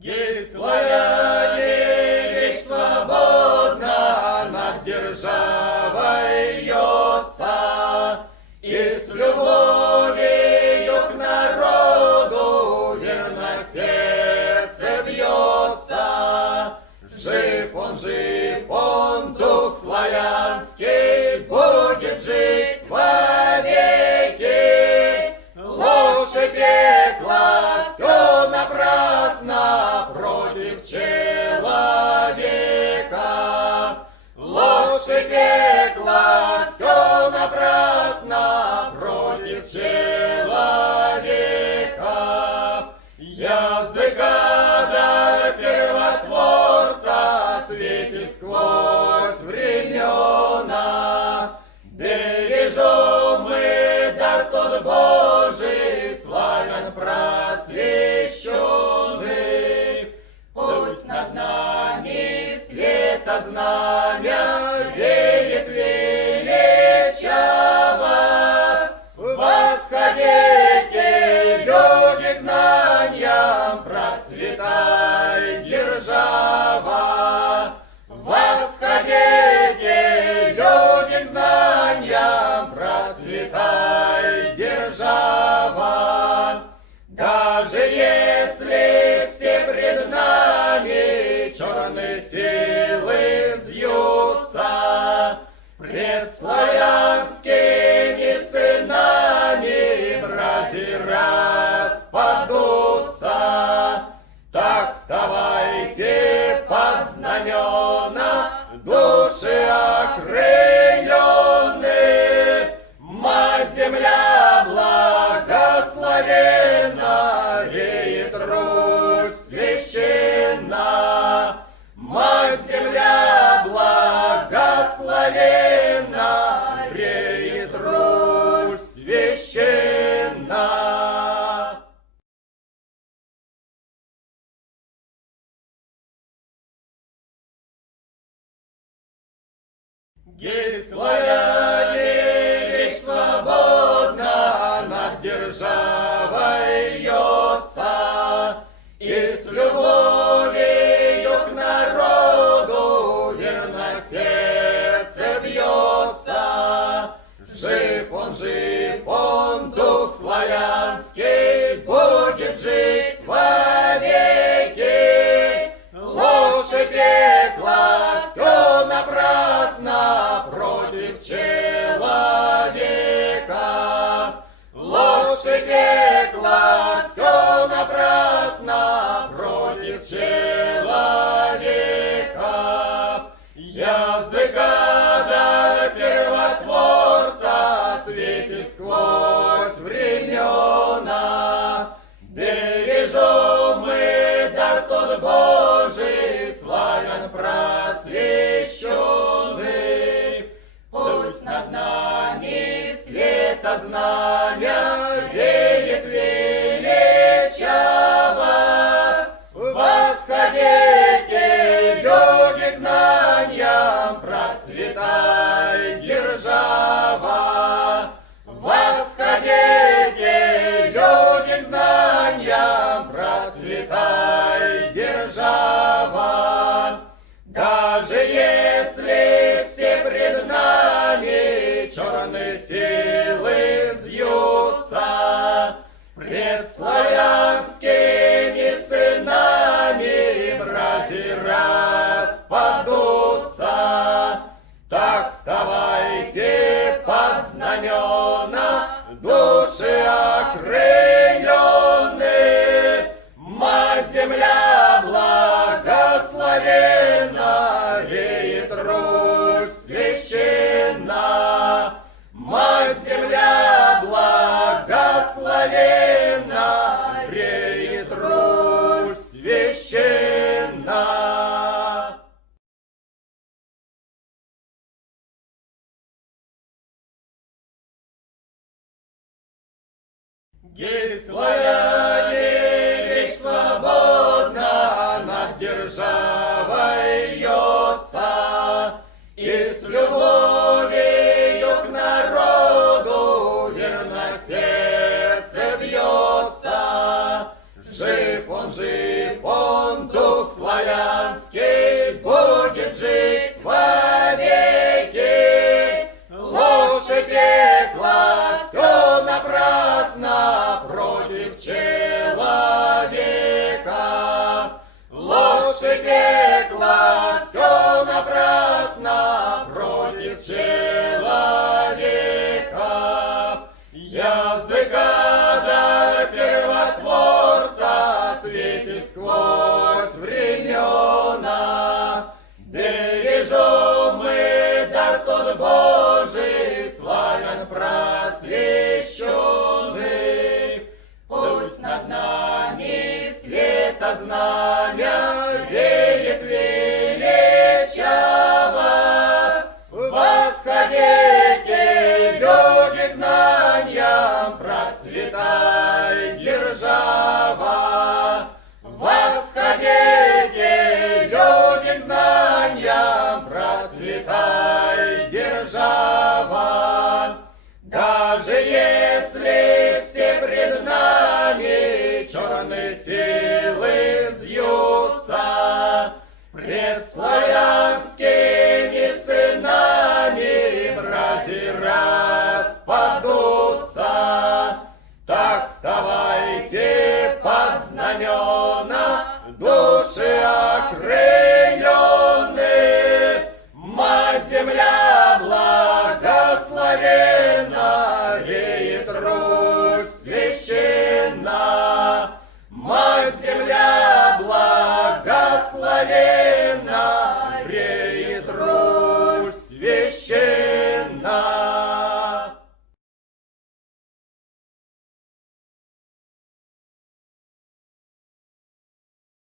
Гей, славяне, речь свободна над державой льется, и с любовью к народу верно сердце бьется. Жив он, дух славянский, будет жить вовеки. Ложь и пекло, все напрасно против человека. Ложь и пекло, все напрасно против человека. Языка дар первотворца светит сквозь времена. Бережем мы дар тот Божий, славян просвещенный. Пусть над нами света знамя веет величаво. Восходите, люди, к знаниям, процветай держава. Восходите, люди, к знаниям, процветай держава. Даже если все пред нами черные силы взъются, пред славянскими сынами братья распадутся. Так вставайте под знамена, души окрыленные. Мать-Земля благословенна, веет Русь священна. Мать-Земля благословенна, веет Русь священна. Гей, славяне, речь свободна над державой льется, и с любовью к народу верно сердце бьется. Жив он, дух славянский, будет жить вовеки. Ложь и пекло, все напрасно против человека. Ложь и пекло, все напрасно против человека. Языка дар первотворца светит сквозь времена. Бережем мы дар тот Божий, славян просвещенный. Пусть над нами света знамя веет величаво. Восходите, люди, к знаниям, процветай держава. Восходите, люди, к знаниям, процветай держава. Даже если все пред нами черные силы взъются, он дух славянский, будет жить вовеки. Ложь и пекла, все напрасно против человека. Ложь и пекла, все напрасно против человека. Языка дар первотворца светит сквозь времена. Бережем мы дар тот Божий, славян просвещенный. Пусть над нами света знамя веет величаво. Восходите, люди, к знаниям, процветай держава. Восходите, люди, к знаниям, процветай держава. Даже если все пред нами черный север,